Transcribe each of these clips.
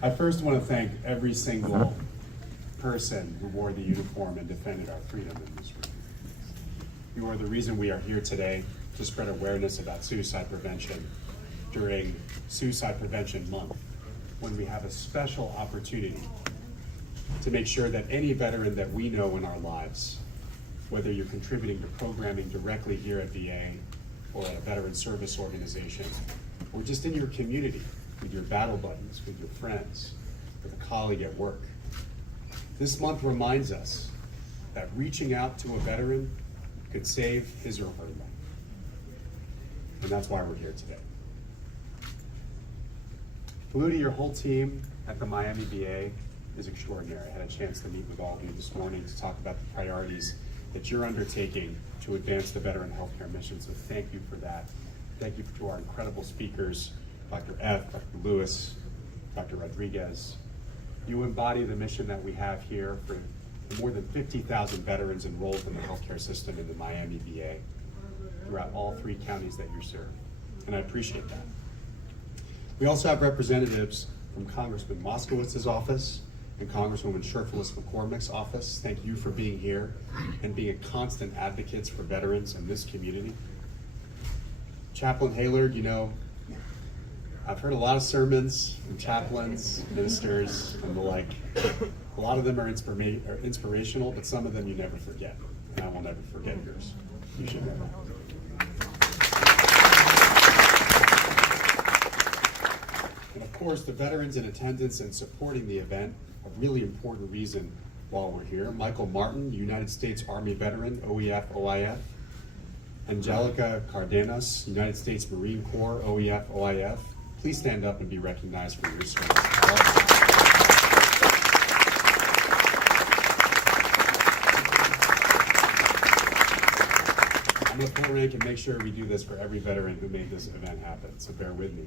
I first want to thank every single person who wore the uniform and defended our freedom in this room. You are the reason we are here today to spread awareness about suicide prevention during Suicide Prevention Month, when we have a special opportunity to make sure that any veteran that we know in our lives, whether you're contributing to programming directly here at VA or at a veteran service organization, or just in your community with your battle buddies, with your friends, with a colleague at work. This month reminds us that reaching out to a veteran could save his or her life. And that's why we're here today. Faluti, your whole team at the Miami VA is extraordinary. I had a chance to meet with all of you this morning to talk about the priorities that you're undertaking to advance the veteran healthcare mission, so thank you for that. Thank you to our incredible speakers, Dr. F., Dr. Lewis, Dr. Rodriguez. You embody the mission that we have here for the more than 50,000 veterans enrolled in the healthcare system in the Miami VA throughout all 3 counties that you serve, and I appreciate that. We also have representatives from Congressman Moskowitz's office and Congresswoman Sherfilis McCormick's office. Thank you for being here and being constant advocates for veterans in this community. Chaplain Haylard, you know, I've heard a lot of sermons from chaplains, ministers, and the like. A lot of them are inspirational, but some of them you never forget. And I will never forget yours. You should know that. And of course, the veterans in attendance and supporting the event, a really important reason while we're here. Michael Martin, United States Army veteran, OEF, OIF. Angelica Cardenas, United States Marine Corps, OEF, OIF. Please stand up and be recognized for your service. I'm going to pull rank and make sure we do this for every veteran who made this event happen, so bear with me.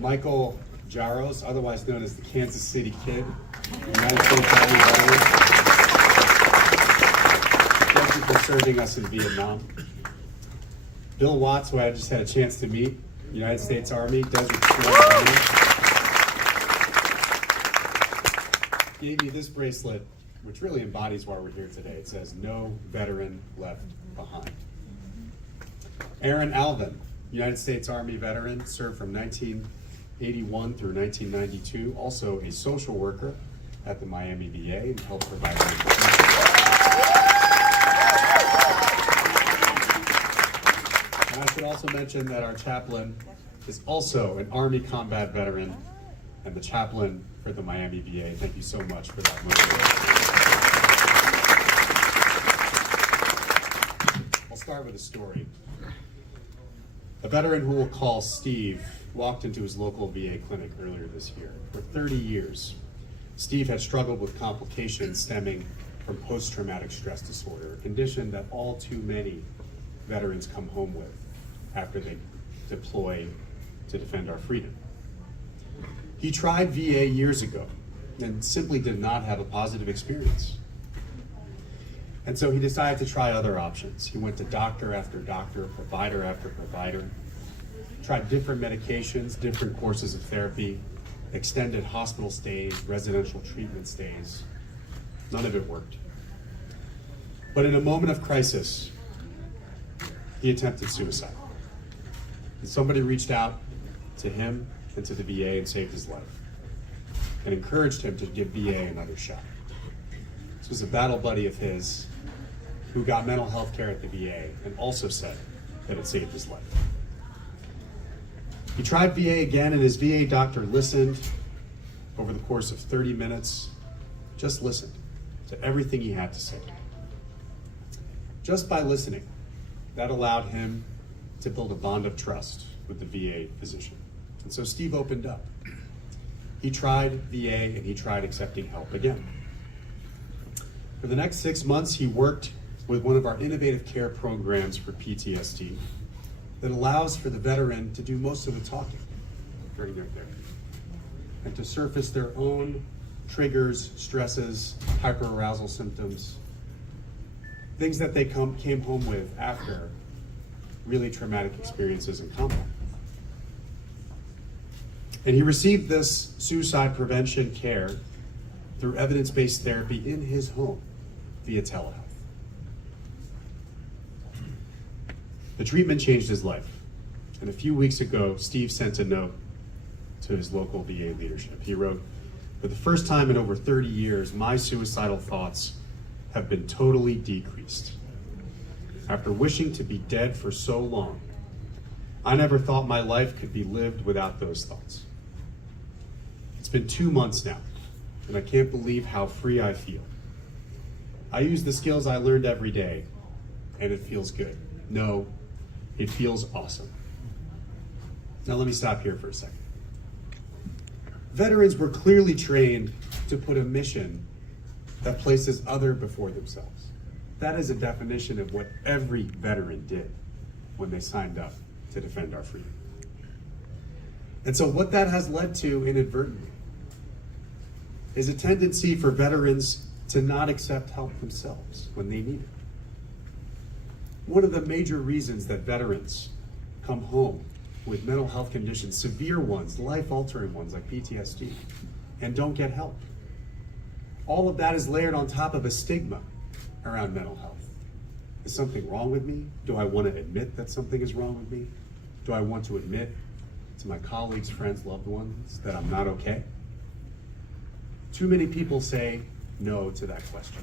Michael Jaros, otherwise known as the Kansas City Kid, United States Army veteran. Thank you for serving us in Vietnam. Bill Watts, who I just had a chance to meet, United States Army, Desert Storm veteran. Gave me this bracelet, which really embodies why we're here today. It says, "No veteran left behind." Aaron Alvin, United States Army veteran, served from 1981 through 1992, also a social worker at the Miami VA and helped provide And I should also mention that our chaplain is also an Army combat veteran and the chaplain for the Miami VA. Thank you so much for that motivation. I'll start with a story. A veteran who we'll call Steve walked into his local VA clinic earlier this year. For 30 years, Steve had struggled with complications stemming from post-traumatic stress disorder, a condition that all too many veterans come home with after they deploy to defend our freedom. He tried VA years ago and simply did not have a positive experience. And so he decided to try other options. He went to doctor after doctor, provider after provider, tried different medications, different courses of therapy, extended hospital stays, residential treatment stays. None of it worked. But in a moment of crisis, he attempted suicide. And somebody reached out to him and to the VA and saved his life and encouraged him to give VA another shot. This was a battle buddy of his who got mental health care at the VA and also said that it saved his life. He tried VA again, and his VA doctor listened over the course of 30 minutes, just listened to everything he had to say. Just by listening, that allowed him to build a bond of trust with the VA physician. And so Steve opened up. He tried VA and he tried accepting help again. For the next 6 months, he worked with one of our innovative care programs for PTSD that allows for the veteran to do most of the talking during their therapy and to surface their own triggers, stresses, hyperarousal symptoms, things that they came home with after really traumatic experiences in combat. And he received this suicide prevention care through evidence-based therapy in his home via telehealth. The treatment changed his life. And a few weeks ago, Steve sent a note to his local VA leadership. He wrote, "For the first time in over 30 years, my suicidal thoughts have been totally decreased. After wishing to be dead for so long, I never thought my life could be lived without those thoughts. It's been 2 months now, and I can't believe how free I feel. I use the skills I learned every day, and it feels good. No, it feels awesome." Now let me stop here for a second. Veterans were clearly trained to put a mission that places others before themselves. That is a definition of what every veteran did when they signed up to defend our freedom. And so what that has led to inadvertently is a tendency for veterans to not accept help themselves when they need it. One of the major reasons that veterans come home with mental health conditions, severe ones, life-altering ones like PTSD, and don't get help. All of that is layered on top of a stigma around mental health. Is something wrong with me? Do I want to admit that something is wrong with me? Do I want to admit to my colleagues, friends, loved ones that I'm not okay? Too many people say no to that question,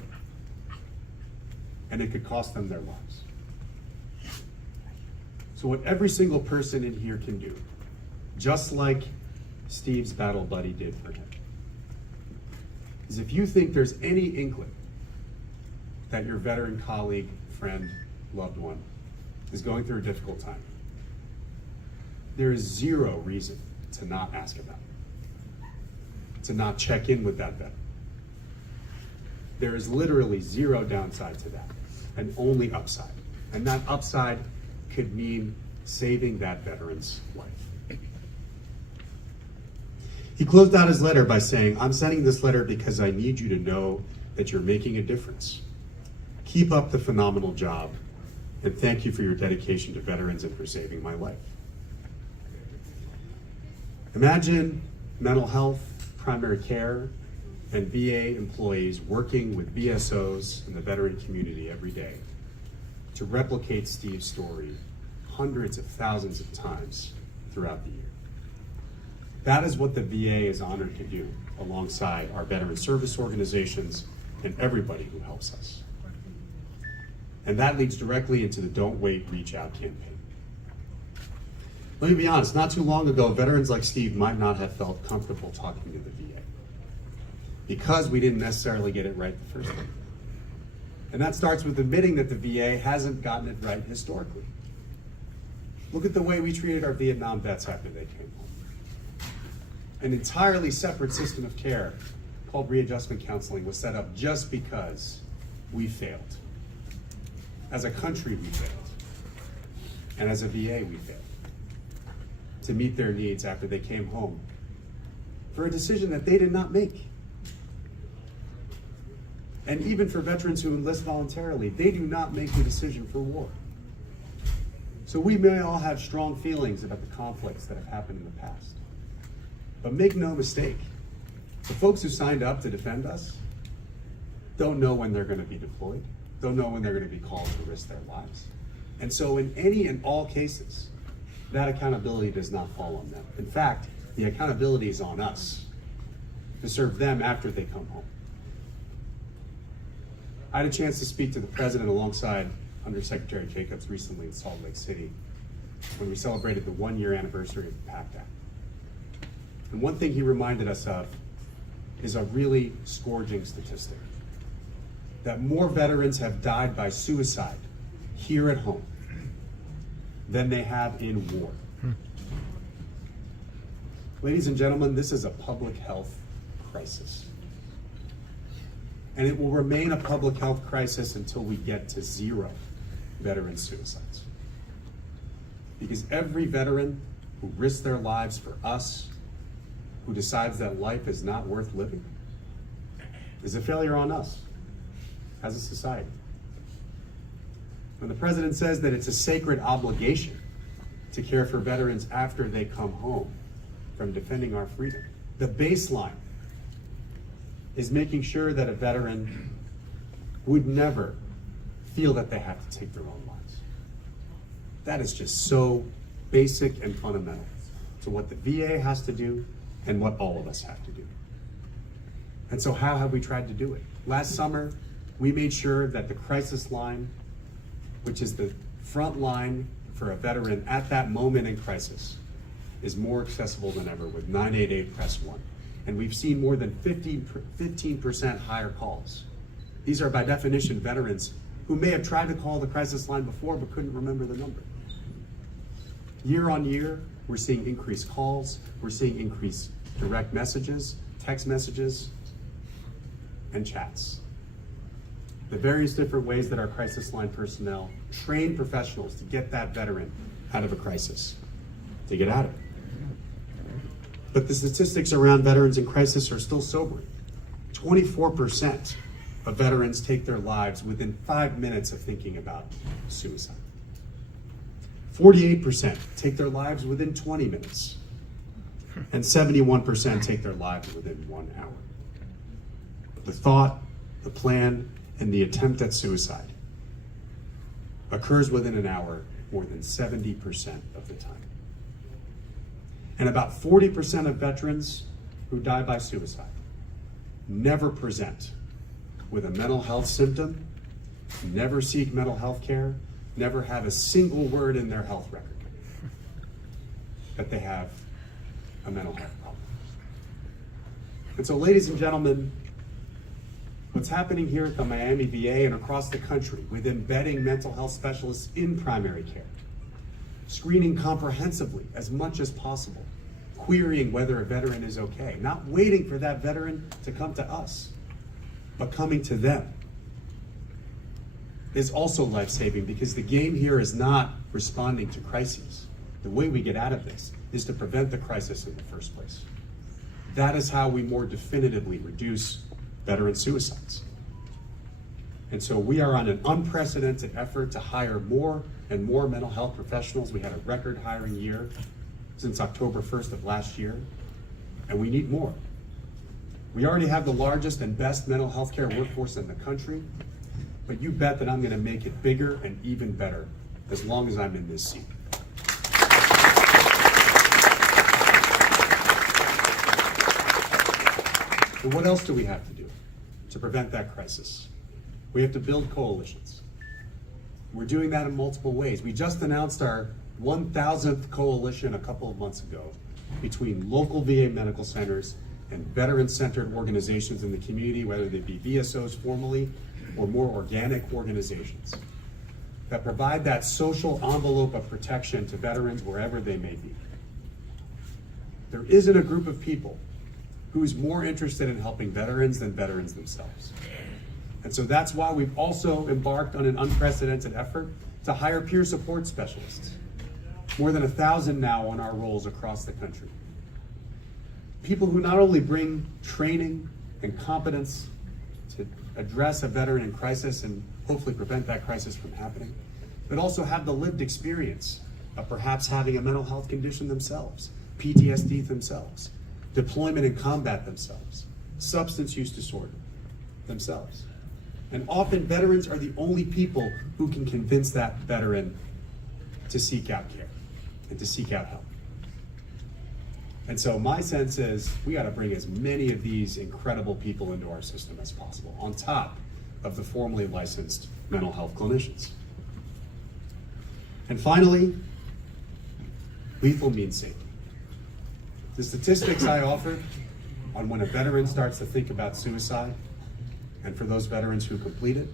and it could cost them their lives. So what every single person in here can do, just like Steve's battle buddy did for him, is if you think there's any inkling that your veteran colleague, friend, loved one is going through a difficult time, there is zero reason to not ask about it, to not check in with that veteran. There is literally zero downside to that, and only upside. And that upside could mean saving that veteran's life. He closed out his letter by saying, "I'm sending this letter because I need you to know that you're making a difference. Keep up the phenomenal job, and thank you for your dedication to veterans and for saving my life." Imagine mental health, primary care, and VA employees working with VSOs in the veteran community every day to replicate Steve's story hundreds of thousands of times throughout the year. That is what the VA is honored to do alongside our veteran service organizations and everybody who helps us. And that leads directly into the Don't Wait, Reach Out campaign. Let me be honest, not too long ago, veterans like Steve might not have felt comfortable talking to the VA because we didn't necessarily get it right the first time. And that starts with admitting that the VA hasn't gotten it right historically. Look at the way we treated our Vietnam vets after they came home. An entirely separate system of care called readjustment counseling was set up just because we failed. As a country, we failed. And as a VA, we failed to meet their needs after they came home for a decision that they did not make. And even for veterans who enlist voluntarily, they do not make the decision for war. So we may all have strong feelings about the conflicts that have happened in the past. But make no mistake, the folks who signed up to defend us don't know when they're going to be deployed, don't know when they're going to be called to risk their lives. And so in any and all cases, that accountability does not fall on them. In fact, the accountability is on us to serve them after they come home. I had a chance to speak to the president alongside Undersecretary Jacobs recently in Salt Lake City when we celebrated the 1-year anniversary of the PACT Act. And one thing he reminded us of is a really scourging statistic, that more veterans have died by suicide here at home than they have in war. Ladies and gentlemen, this is a public health crisis. And it will remain a public health crisis until we get to 0 veteran suicides. Because every veteran who risks their lives for us, who decides that life is not worth living, is a failure on us as a society. When the president says that it's a sacred obligation to care for veterans after they come home, from defending our freedom. The baseline is making sure that a veteran would never feel that they have to take their own lives. That is just so basic and fundamental to what the VA has to do and what all of us have to do. And so how have we tried to do it? Last summer, we made sure that the crisis line, which is the front line for a veteran at that moment in crisis, is more accessible than ever with 988 Press 1. And we've seen more than 15% higher calls. These are by definition veterans who may have tried to call the crisis line before but couldn't remember the number. Year on year, we're seeing increased calls, we're seeing increased direct messages, text messages, and chats. The various different ways that our crisis line personnel train professionals to get that veteran out of a crisis, to get out of it. But the statistics around veterans in crisis are still sobering. 24% of veterans take their lives within 5 minutes of thinking about suicide. 48% take their lives within 20 minutes. And 71% take their lives within 1 hour. The thought, the plan, and the attempt at suicide occurs within an hour more than 70% of the time. And about 40% of veterans who die by suicide never present with a mental health symptom, never seek mental health care, never have a single word in their health record that they have a mental health problem. And so, ladies and gentlemen, what's happening here at the Miami VA and across the country with embedding mental health specialists in primary care, screening comprehensively as much as possible, querying whether a veteran is okay, not waiting for that veteran to come to us, but coming to them, is also life-saving, because the game here is not responding to crises. The way we get out of this is to prevent the crisis in the first place. That is how we more definitively reduce veteran suicides. And so we are on an unprecedented effort to hire more and more mental health professionals. We had a record hiring year since October 1st of last year, and we need more. We already have the largest and best mental health care workforce in the country, but you bet that I'm going to make it bigger and even better as long as I'm in this seat. And what else do we have to do to prevent that crisis? We have to build coalitions. We're doing that in multiple ways. We just announced our 1,000th coalition a couple of months ago between local VA medical centers and veteran-centered organizations in the community, whether they be VSOs formally or more organic organizations that provide that social envelope of protection to veterans wherever they may be. There isn't a group of people who's more interested in helping veterans than veterans themselves. And so that's why we've also embarked on an unprecedented effort to hire peer support specialists. More than 1,000 now on our rolls across the country. People who not only bring training and competence to address a veteran in crisis and hopefully prevent that crisis from happening, but also have the lived experience of perhaps having a mental health condition themselves, PTSD themselves, deployment and combat themselves, substance use disorder themselves. And often veterans are the only people who can convince that veteran to seek out care and to seek out help. And so my sense is we got to bring as many of these incredible people into our system as possible, on top of the formally licensed mental health clinicians. And finally, lethal means safety. The statistics I offered on when a veteran starts to think about suicide, and for those veterans who complete it,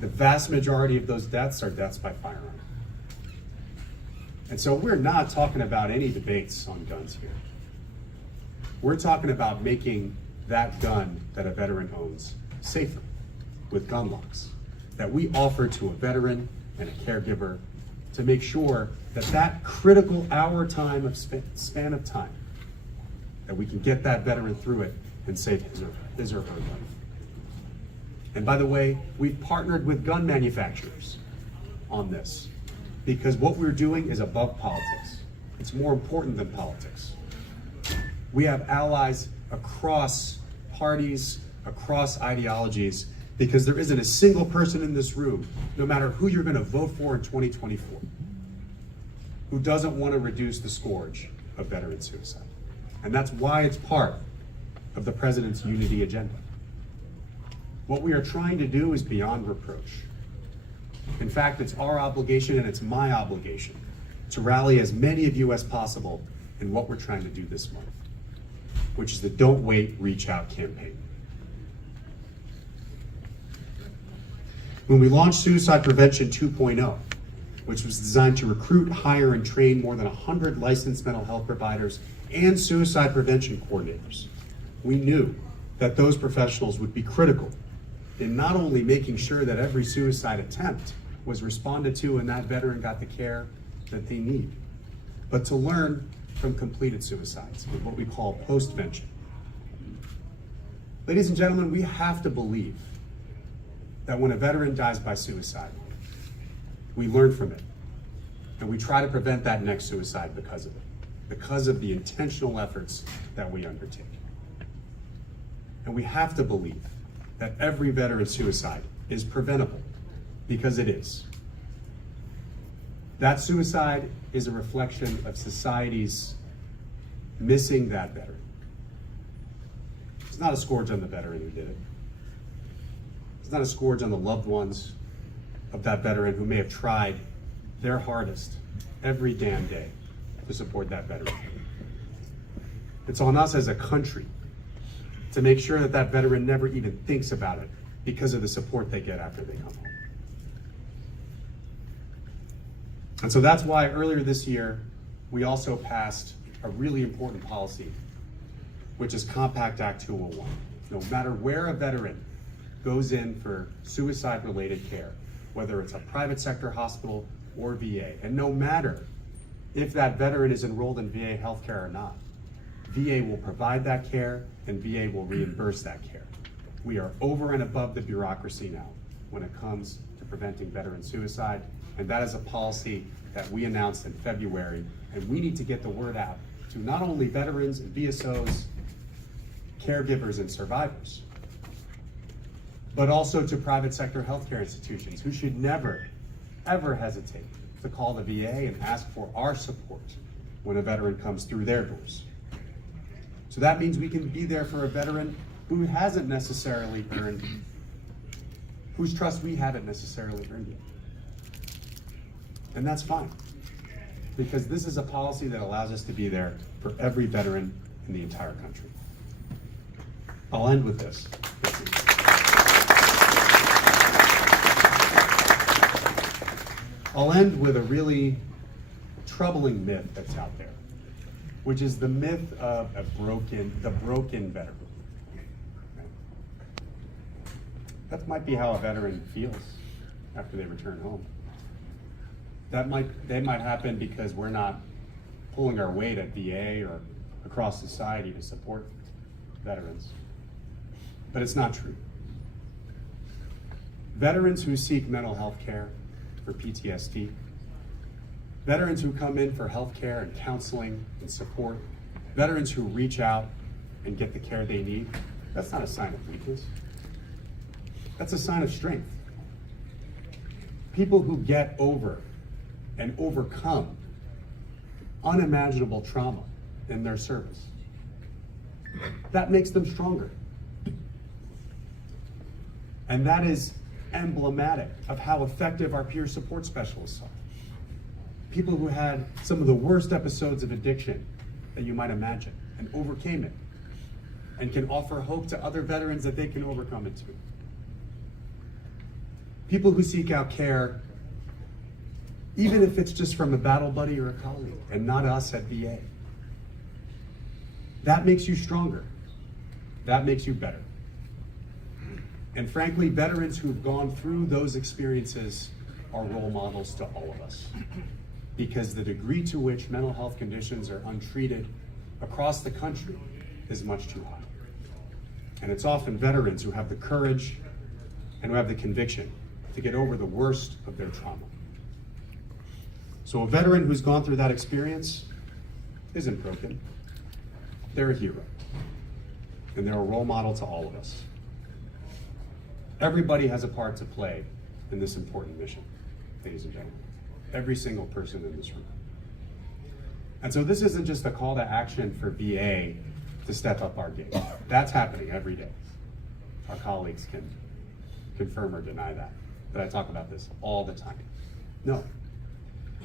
the vast majority of those deaths are deaths by firearm. And so we're not talking about any debates on guns here. We're talking about making that gun that a veteran owns safer with gun locks that we offer to a veteran and a caregiver to make sure that that critical hour time of span of time, that we can get that veteran through it and save his or her life. And by the way, we've partnered with gun manufacturers on this, because what we're doing is above politics. It's more important than politics. We have allies across parties, across ideologies, because there isn't a single person in this room, no matter who you're going to vote for in 2024, who doesn't want to reduce the scourge of veteran suicide. And that's why it's part of the president's unity agenda. What we are trying to do is beyond reproach. In fact, it's our obligation and it's my obligation to rally as many of you as possible in what we're trying to do this month, which is the Don't Wait, Reach Out campaign. When we launched Suicide Prevention 2.0, which was designed to recruit, hire, and train more than 100 licensed mental health providers and suicide prevention coordinators, we knew that those professionals would be critical in not only making sure that every suicide attempt was responded to and that veteran got the care that they need, but to learn from completed suicides, with what we call postvention. Ladies and gentlemen, we have to believe that when a veteran dies by suicide, we learn from it, and we try to prevent that next suicide because of it, because of the intentional efforts that we undertake. And we have to believe that every veteran suicide is preventable, because it is. That suicide is a reflection of society's missing that veteran. It's not a scourge on the veteran who did it. It's not a scourge on the loved ones of that veteran who may have tried their hardest every damn day to support that veteran. It's on us as a country to make sure that that veteran never even thinks about it because of the support they get after they come home. And so that's why earlier this year, we also passed a really important policy, which is Compact Act 201. No matter where a veteran goes in for suicide-related care, whether it's a private sector hospital or VA, and no matter if that veteran is enrolled in VA healthcare or not, VA will provide that care and VA will reimburse that care. We are over and above the bureaucracy now when it comes to preventing veteran suicide, and that is a policy that we announced in February, and we need to get the word out to not only veterans and VSOs, caregivers and survivors, but also to private sector healthcare institutions who should never, ever hesitate to call the VA and ask for our support when a veteran comes through their doors. So that means we can be there for a veteran who hasn't necessarily earned, whose trust we haven't necessarily earned yet. And that's fine, because this is a policy that allows us to be there for every veteran in the entire country. I'll end with this. I'll end with a really troubling myth that's out there, which is the myth of the broken veteran. That might be how a veteran feels after they return home. That might happen because we're not pulling our weight at VA or across society to support veterans. But it's not true. Veterans who seek mental health care for PTSD, veterans who come in for health care and counseling and support, veterans who reach out and get the care they need, that's not a sign of weakness. That's a sign of strength. People who get over and overcome unimaginable trauma in their service, that makes them stronger. And that is emblematic of how effective our peer support specialists are. People who had some of the worst episodes of addiction that you might imagine and overcame it and can offer hope to other veterans that they can overcome it too. People who seek out care, even if it's just from a battle buddy or a colleague and not us at VA. That makes you stronger. That makes you better. And frankly, veterans who've gone through those experiences are role models to all of us, because the degree to which mental health conditions are untreated across the country is much too high. And it's often veterans who have the courage and who have the conviction to get over the worst of their trauma. So a veteran who's gone through that experience, isn't broken. They're a hero, and they're a role model to all of us. Everybody has a part to play in this important mission, ladies and gentlemen. Every single person in this room. And so this isn't just a call to action for VA to step up our game. That's happening every day. Our colleagues can confirm or deny that, but I talk about this all the time. No.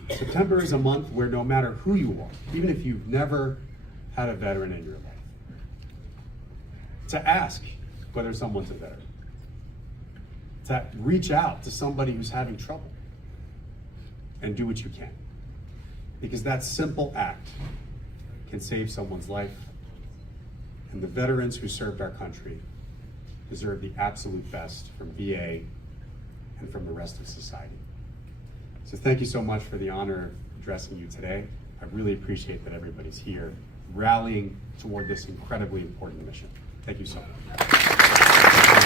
September is a month where no matter who you are, even if you've never had a veteran in your life, to ask whether someone's a veteran, to reach out to somebody who's having trouble and do what you can. Because that simple act can save someone's life, and the veterans who served our country deserve the absolute best from VA and from the rest of society. So thank you so much for the honor of addressing you today. I really appreciate that everybody's here, rallying toward this incredibly important mission. Thank you so much.